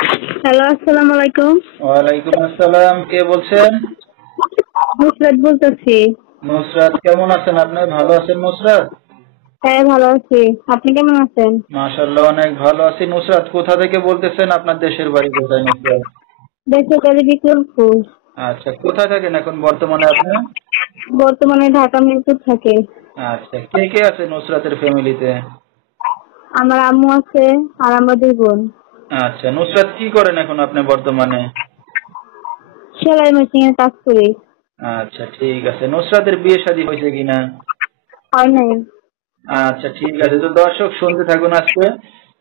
Hello, আসসালামু আলাইকুম। ওয়ালাইকুম আসসালাম। কে বলছেন? নুসরাত বলতেছি। নুসরাত, কেমন আছেন আপনি? ভালো আছেন নুসরাত? হ্যাঁ, ভালো আছি। আপনি কেমন আছেন? মাশাআল্লাহ, অনেক ভালো আছি। নুসরাত, কোথা থেকে বলতেছেন? আপনার দেশের বাড়ি কোথায় নুসরাত? দেশের বাড়ি বিক্রমপুর। আচ্ছা, কোথায় থাকেন এখন বর্তমানে আপনি? বর্তমানে ঢাকা মিরপুর থাকে। আচ্ছা, কে কে আছে নুসরাতের ফ্যামিলিতে? আমার আম্মু আছে আর আমরা দুই বোন। আচ্ছা, নুসরাত কি করেন এখন আপনি বর্তমানে? সেলাই মেশিনের কাজ করি। আচ্ছা, ঠিক আছে। নুসরাতের বিয়ে শাদী হয়েছে কিনা? হয় নাই। আচ্ছা, ঠিক আছে। তো দর্শক শুনতে থাকুন আজকে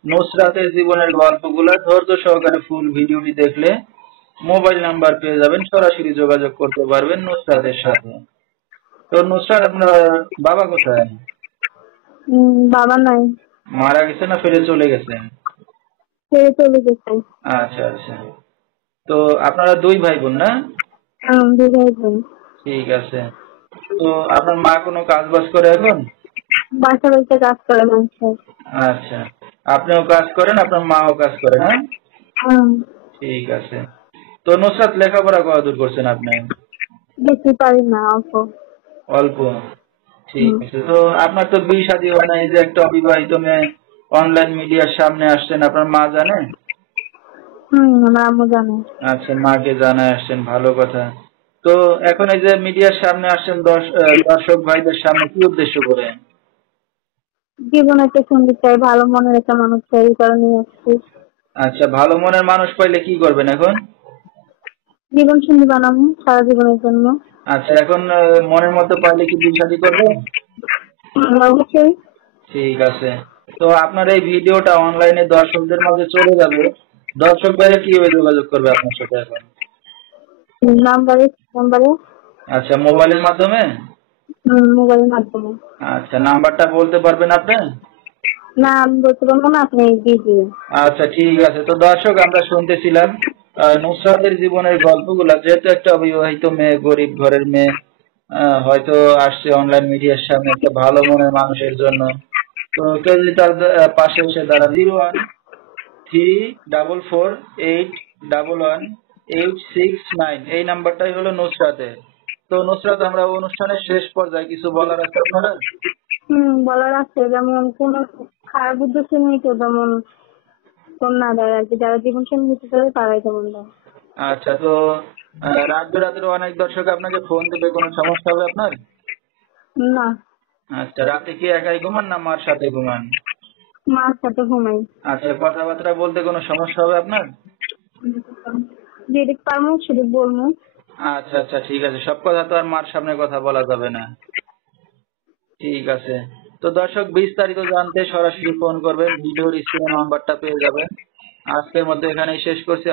নুসরাতের জীবনের গল্পগুলা ধৈর্য সহকারে ফুল ভিডিওটি দেখলে মোবাইল নাম্বার পেয়ে যাবেন, সরাসরি যোগাযোগ করতে পারবেন নুসরাতের সাথে। তো নুসরাত, আপনার বাবা কোথায়? বাবা নাই। মারা গেছে না ফিরে চলে গেছেন? ছেড়ে চলে গেছে। আচ্ছা আচ্ছা। তো আপনারা দুই ভাই বোন না? দুই ভাই বোন। ঠিক আছে। তো আপনার মা কোনো কাজ বাজ করে এখন? বাসা বাড়িতে কাজ করে মানুষের। আচ্ছা, আপনিও কাজ করেন, আপনার মাও কাজ করেন, হ্যাঁ? হুম। ঠিক আছে। তো নুসরাত, লেখাপড়া কতদূর করছেন আপনি? বেশি পারি না, অল্প। অল্প। ঠিক হুম। আছে। তো আপনার তো বিয়ে শাদী হয় না, এই যে একটা অবিবাহিত মেয়ে অনলাইন মিডিয়ার সামনে আসছেন, আপনার মা জানে? আমার আম্মু জানে। আচ্ছা, মাকে জানায় আসছেন, ভালো কথা। তো এখন এই যে মিডিয়ার সামনে আসছেন দর্শক ভাইদের সামনে, কি উদ্দেশ্য করে? জীবনে একটা সঙ্গীত চাই, ভালো মনের একটা মানুষ চাই, এই কারণে আসছি। আচ্ছা, ভালো মনের মানুষ পাইলে কি করবেন এখন? জীবন সঙ্গী বানাবো সারা জীবনের জন্য। আচ্ছা, এখন মনের মতো পাইলে কি বিয়ে শাদী করবেন? অবশ্যই। ঠিক আছে। তো আপনার এই ভিডিওটা অনলাইনে দর্শকদের মাঝে চলে যাবে, দর্শক ভাইরা কিভাবে যোগাযোগ করবে আপনার সাথে এখন? নাম্বারে নাম্বারে আচ্ছা, মোবাইলের মাধ্যমে? মোবাইলের মাধ্যমে। আচ্ছা, নাম্বারটা বলতে পারবেন আপনি? না, আমি বলতে পারবো না, আপনি দিয়ে দিবেন। আচ্ছা, ঠিক আছে। তো দর্শক, আমরা শুনতেছিলাম নুসরাতের জীবনের গল্পগুলা, যেহেতু একটা অবিবাহিত মেয়ে, গরিব ঘরের মেয়ে, হয়তো আসছে অনলাইন মিডিয়ার সামনে একটা ভালো মনের মানুষের জন্য। তো কেউ যদি তার পাশে এসে দাঁড়া, 0134811186 এই নাম্বারটাই হলো নুসরাতের। তো নুসরাত, আমরা অনুষ্ঠানের শেষ পর্যায়ে কিছু বলার আছে আপনারা? বলার আছে, যেমন কোন খারাপ উদ্দেশ্য নিয়ে কেউ যেমন ফোন না দেয় আর কি, যারা জীবন সঙ্গী নিতে চায় তারাই তেমন দেয়। আচ্ছা, তো রাত বেরাতের অনেক দর্শক আপনাকে ফোন দেবে, কোনো সমস্যা হবে আপনার? না। আচ্ছা, রাতে কি একাই ঘুমান না মার সাথে ঘুমান? মার সাথে ঘুমাই। আচ্ছা, কথাবার্তা বলতে কোনো সমস্যা হবে আপনার? যেদিক পারবো সেদিক বলবো। আচ্ছা আচ্ছা, ঠিক আছে। সব কথা তো আর মার সামনে কথা বলা যাবে না। ঠিক আছে। তো দর্শক, বিস্তারিত জানতে সরাসরি ফোন করবেন, ভিডিওর স্ক্রিনে নাম্বারটা পেয়ে যাবেন। আজকের মতো এখানেই শেষ করছি।